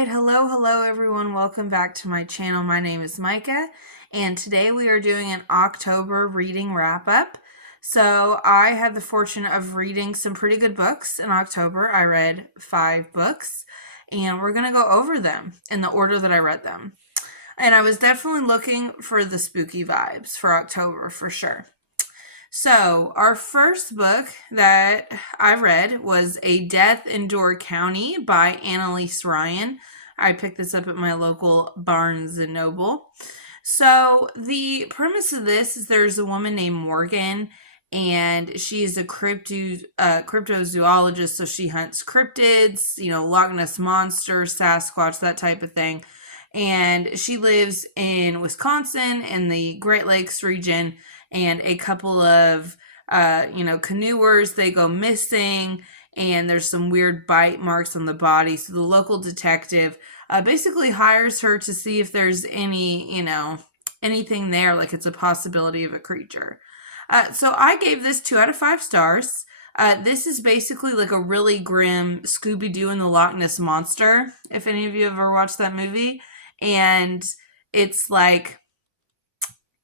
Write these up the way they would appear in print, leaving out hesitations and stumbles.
right, hello everyone. Welcome back to my channel. My name is Micah, and today we are doing an October reading wrap-up. So I had the fortune of reading some pretty good books in October. I read 5 books, and we're going to go over them in the order that I read them. And I was definitely looking for the spooky vibes for October for sure. So, our first book that I read was A Death in Door County by Annaliese Ryan. I picked this up at my local Barnes & Noble. So, the premise of this is there's a woman named Morgan, and she is a cryptozoologist, so she hunts cryptids, Loch Ness Monster, Sasquatch, that type of thing. And she lives in Wisconsin in the Great Lakes region, and a couple of, canoers, they go missing, and there's some weird bite marks on the body. So the local detective basically hires her to see if there's anything there, like it's a possibility of a creature. So I gave this 2 out of 5 stars. This is basically like a really grim Scooby-Doo and the Loch Ness Monster, if any of you have ever watched that movie. And it's like,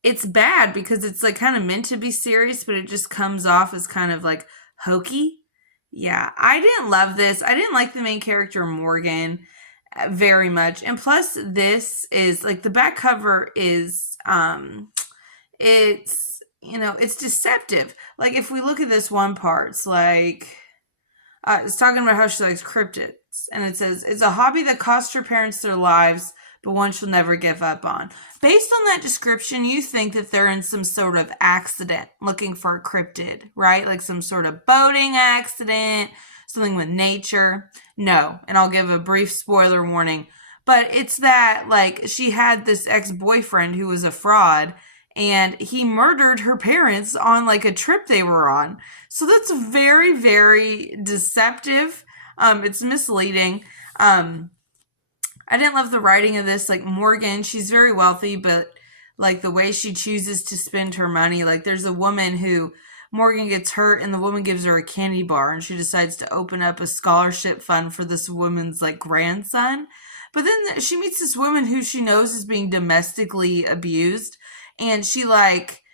it's bad because it's like kind of meant to be serious, but it just comes off as kind of like hokey. Yeah, I didn't love this. I didn't like the main character, Morgan, very much. And plus, this is like the back cover is, it's deceptive. Like if we look at this one part, it's like, it's talking about how she likes cryptids. And it says, it's a hobby that cost her parents their lives, but one she'll never give up on. Based on that description, you think that they're in some sort of accident looking for a cryptid, right? Like some sort of boating accident, something with nature. No, and I'll give a brief spoiler warning, but it's that like she had this ex-boyfriend who was a fraud, and he murdered her parents on like a trip they were on. So that's very, very deceptive. It's misleading. I didn't love the writing of this. Like Morgan, she's very wealthy, but like the way she chooses to spend her money, like there's a woman who Morgan gets hurt and the woman gives her a candy bar and she decides to open up a scholarship fund for this woman's like grandson. But then she meets this woman who she knows is being domestically abused, and she like,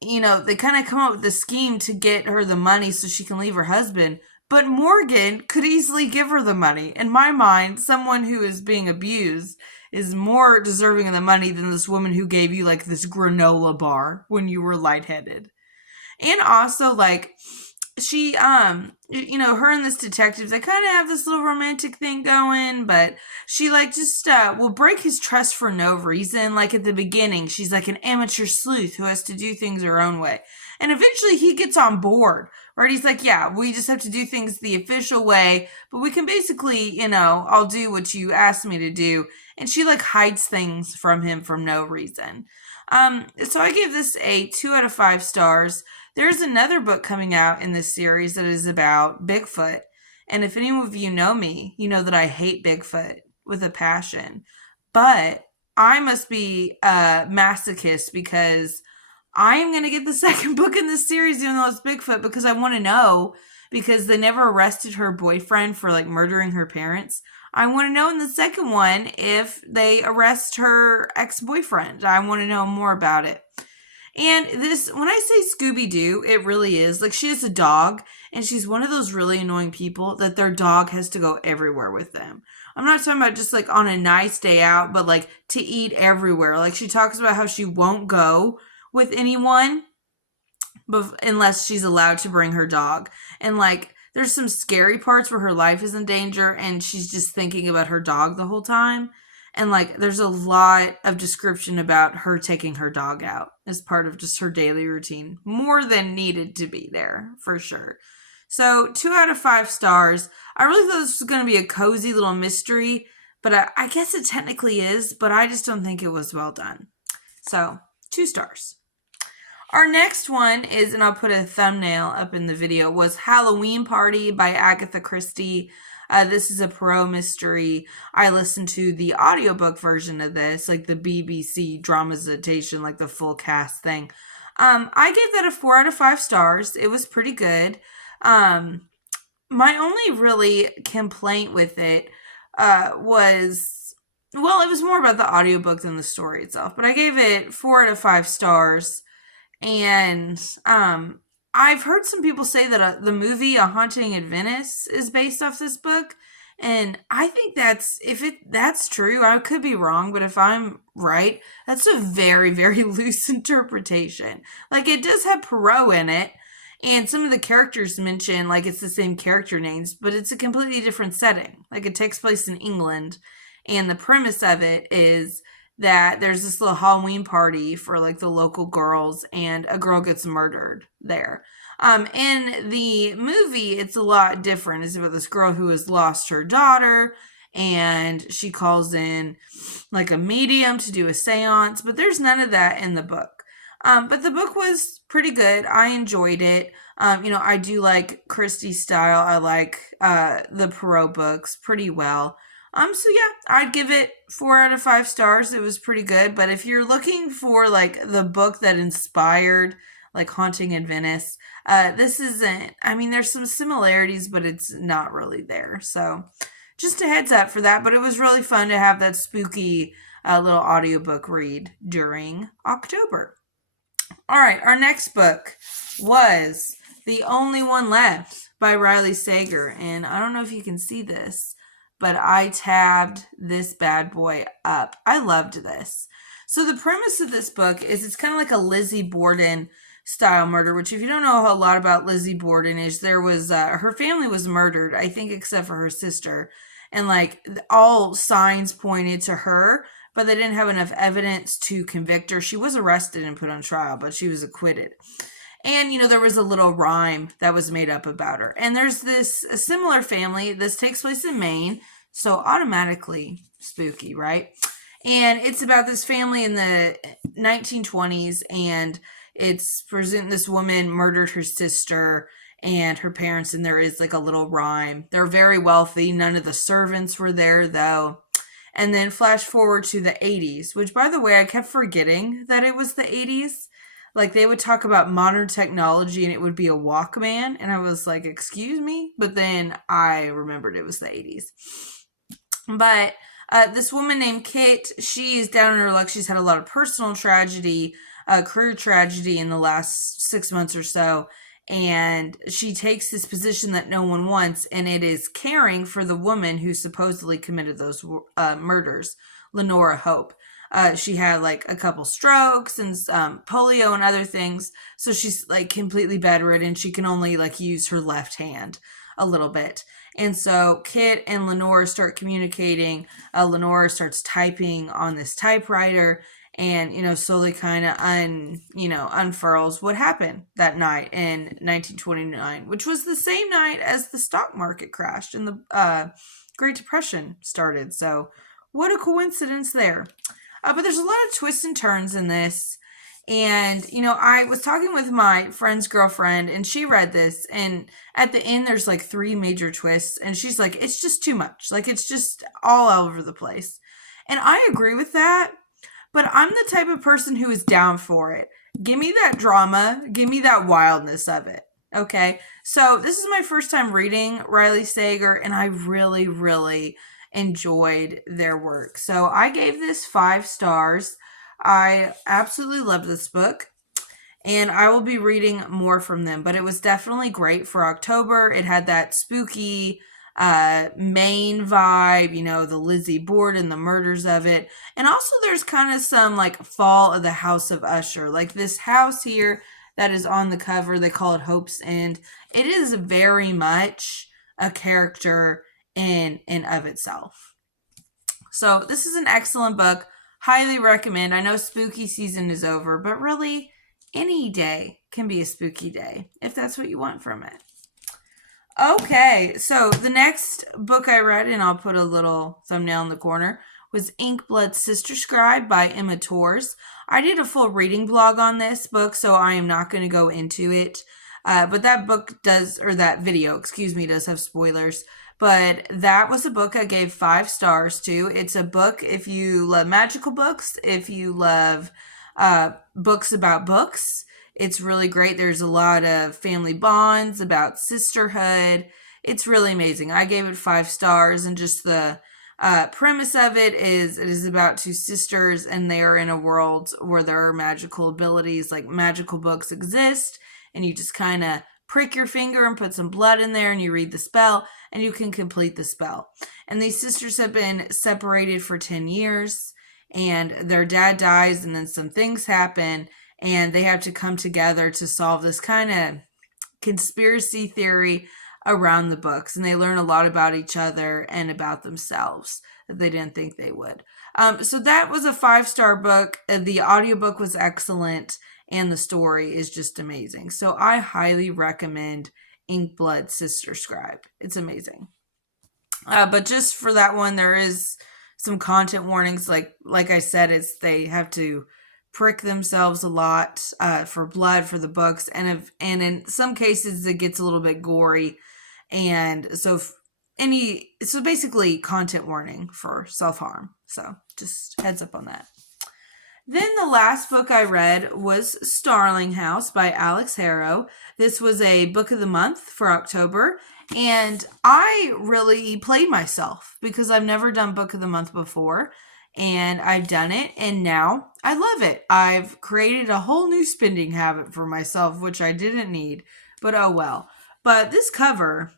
they kind of come up with a scheme to get her the money so she can leave her husband. But Morgan could easily give her the money. In my mind, someone who is being abused is more deserving of the money than this woman who gave you like this granola bar when you were lightheaded. And also like she, her and this detective, they kind of have this little romantic thing going, but she like just will break his trust for no reason. Like at the beginning, she's like an amateur sleuth who has to do things her own way. And eventually he gets on board, right? He's like, yeah, we just have to do things the official way, but we can basically, I'll do what you asked me to do. And she like hides things from him for no reason. So I gave this a 2 out of 5 stars. There's another book coming out in this series that is about Bigfoot. And if any of you know me, you know that I hate Bigfoot with a passion. But I must be a masochist because I am going to get the second book in this series, even though it's Bigfoot, because I want to know, because they never arrested her boyfriend for like murdering her parents. I want to know in the second one if they arrest her ex-boyfriend. I want to know more about it. And this, when I say Scooby-Doo, it really is. Like, she has a dog, and she's one of those really annoying people that their dog has to go everywhere with them. I'm not talking about just, like, on a nice day out, but, like, to eat everywhere. Like, she talks about how she won't go with anyone unless she's allowed to bring her dog. And, like, there's some scary parts where her life is in danger, and she's just thinking about her dog the whole time. And, like, there's a lot of description about her taking her dog out as part of just her daily routine. More than needed to be there, for sure. So, 2 out of 5 stars. I really thought this was going to be a cozy little mystery, but I guess it technically is, but I just don't think it was well done. So, 2 stars. Our next one is, and I'll put a thumbnail up in the video, was Halloween Party by Agatha Christie. This is a Poirot mystery. I listened to the audiobook version of this, like the BBC dramatization, like the full cast thing. I gave that a 4 out of 5 stars. It was pretty good. My only really complaint with it was, well, it was more about the audiobook than the story itself, but I gave it 4 out of 5 stars. And I've heard some people say that the movie A Haunting in Venice is based off this book, and I think that's true. I could be wrong, but if I'm right, that's a very very loose interpretation. Like, it does have Perot in it, and some of the characters mention like it's the same character names, but it's a completely different setting. Like, it takes place in England, and the premise of it is that there's this little Halloween party for like the local girls, and a girl gets murdered there. In the movie, it's a lot different. It's about this girl who has lost her daughter, and she calls in like a medium to do a seance, but there's none of that in the book. But the book was pretty good. I enjoyed it. I do like Christie's style. I like the Perot books pretty well. So yeah, I'd give it 4 out of 5 stars. It was pretty good. But if you're looking for like the book that inspired like Haunting in Venice, this isn't. I mean, there's some similarities, but it's not really there. So just a heads up for that. But it was really fun to have that spooky little audiobook read during October. All right, our next book was The Only One Left by Riley Sager. And I don't know if you can see this, but I tabbed this bad boy up. I loved this. So the premise of this book is it's kind of like a Lizzie Borden style murder, which if you don't know a lot about Lizzie Borden is there was, her family was murdered, I think except for her sister. And like all signs pointed to her, but they didn't have enough evidence to convict her. She was arrested and put on trial, but she was acquitted. And, there was a little rhyme that was made up about her. And there's a similar family. This takes place in Maine, so automatically spooky, right? And it's about this family in the 1920s, and it's presumed this woman murdered her sister and her parents, and there is like a little rhyme. They're very wealthy. None of the servants were there, though. And then flash forward to the 80s, which, by the way, I kept forgetting that it was the 80s. Like, they would talk about modern technology and it would be a Walkman. And I was like, excuse me? But then I remembered it was the 80s. But this woman named Kit, she is down in her luck. She's had a lot of personal tragedy, career tragedy in the last 6 months or so. And she takes this position that no one wants, and it is caring for the woman who supposedly committed those murders, Lenora Hope. She had like a couple strokes and polio and other things, so she's like completely bedridden. She can only like use her left hand a little bit. And so Kit and Lenora start communicating. Lenora starts typing on this typewriter, and slowly kind of unfurls what happened that night in 1929, which was the same night as the stock market crashed and the Great Depression started. So what a coincidence there. But there's a lot of twists and turns in this. And, I was talking with my friend's girlfriend, and she read this, and at the end there's like 3 major twists, and she's like, it's just too much. Like, it's just all over the place. And I agree with that. But I'm the type of person who is down for it. Give me that drama. Give me that wildness of it. Okay? So this is my first time reading Riley Sager, and I really, really enjoyed their work. So I gave this 5 stars. I absolutely loved this book, and I will be reading more from them. But it was definitely great for October. It had that spooky Maine vibe, the Lizzie Borden, the murders of it. And also there's kind of some like fall of the House of Usher. Like this house here that is on the cover, they call it Hope's End. It is very much a character in and of itself. So this is an excellent book. Highly recommend. I know spooky season is over, but really any day can be a spooky day if that's what you want from it. Okay, so the next book I read, and I'll put a little thumbnail in the corner, was Inkblood Sister Scribe by Emma Torres. I did a full reading blog on this book, so I am not going to go into it. But that video does have spoilers. But that was a book I gave 5 stars to. It's a book if you love magical books, if you love books about books. It's really great. There's a lot of family bonds, about sisterhood. It's really amazing. I gave it 5 stars, and just the Premise of it is about two sisters, and they are in a world where there are magical abilities, like magical books exist, and you just kind of prick your finger and put some blood in there, and you read the spell, and you can complete the spell. And these sisters have been separated for 10 years, and their dad dies, and then some things happen, and they have to come together to solve this kind of conspiracy theory around the books, and they learn a lot about each other and about themselves that they didn't think they would. So that was a 5-star book. The audiobook was excellent, and the story is just amazing. So I highly recommend Inkblood Sister Scribe. It's amazing. But just for that one, there is some content warnings. Like I said, they have to prick themselves a lot for blood for the books, and in some cases it gets a little bit gory, and so basically content warning for self-harm. So just heads up on that. Then the last book I read was Starling House by Alix Harrow. This was a book of the month for October, and I really played myself because I've never done book of the month before, and I've done it, and now I love it. I've created a whole new spending habit for myself, which I didn't need, but oh well. But this cover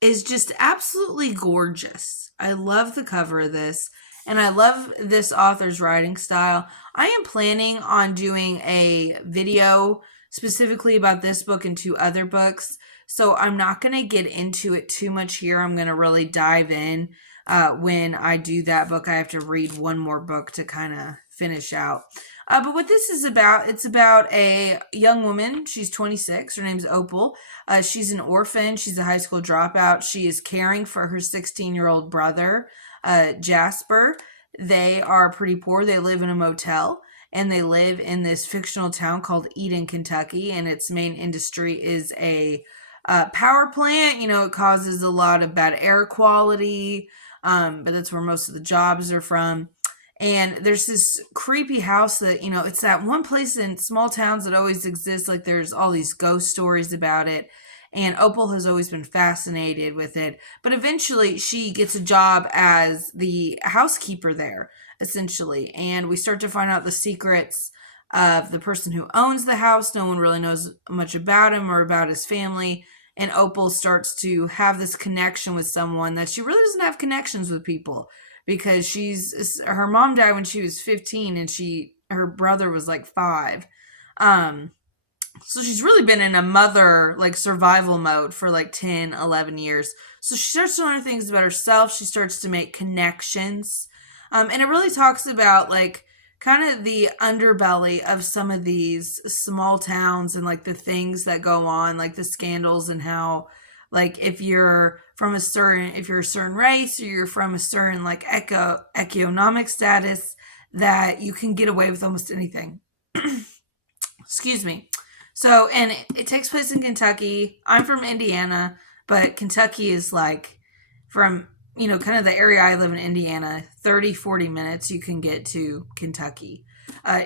is just absolutely gorgeous. I love the cover of this, and I love this author's writing style. I am planning on doing a video specifically about this book and 2 other books, so I'm not going to get into it too much here. I'm going to really dive in. When I do that book, I have to read one more book to kind of finish out. But what this is about, it's about a young woman. She's 26. Her name's Opal. She's an orphan. She's a high school dropout. She is caring for her 16-year-old brother, Jasper. They are pretty poor. They live in a motel, and they live in this fictional town called Eden, Kentucky, and its main industry is a power plant. It causes a lot of bad air quality, but that's where most of the jobs are from. And there's this creepy house that, it's that one place in small towns that always exists. Like, there's all these ghost stories about it. And Opal has always been fascinated with it. But eventually she gets a job as the housekeeper there, essentially. And we start to find out the secrets of the person who owns the house. No one really knows much about him or about his family. And Opal starts to have this connection with someone that she really doesn't have connections with people, because her mom died when she was 15, and her brother was like 5. So she's really been in a mother survival mode for 10, 11 years. So she starts to learn things about herself. She starts to make connections. And it really talks about kind of the underbelly of some of these small towns, and the things that go on, the scandals, and how if you're a certain race, or you're from a certain economic status, that you can get away with almost anything. Excuse me. So, and it takes place in Kentucky. I'm from Indiana, but Kentucky is from, kind of the area I live in, Indiana, 30, 40 minutes you can get to Kentucky.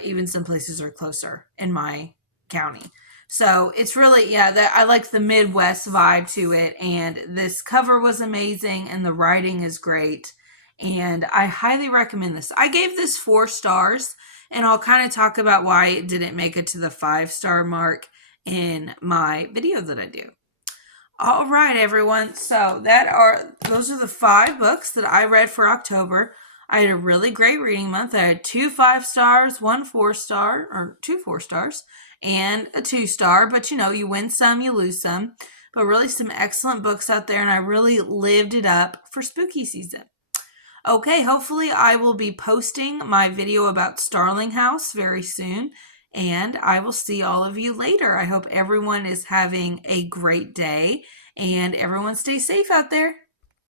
Even some places are closer in my county. So it's really, I like the Midwest vibe to it. And this cover was amazing, and the writing is great. And I highly recommend this. I gave this 4 stars, and I'll kind of talk about why it didn't make it to the 5-star mark in my video that I do. All right, everyone. So those are the 5 books that I read for October. I had a really great reading month. I had 2 5-stars, 1 4-star, or 2 4-stars, and a 2-star. But you win some, you lose some. But really some excellent books out there, and I really lived it up for spooky season. Okay, hopefully I will be posting my video about Starling House very soon, and I will see all of you later. I hope everyone is having a great day, and everyone stay safe out there.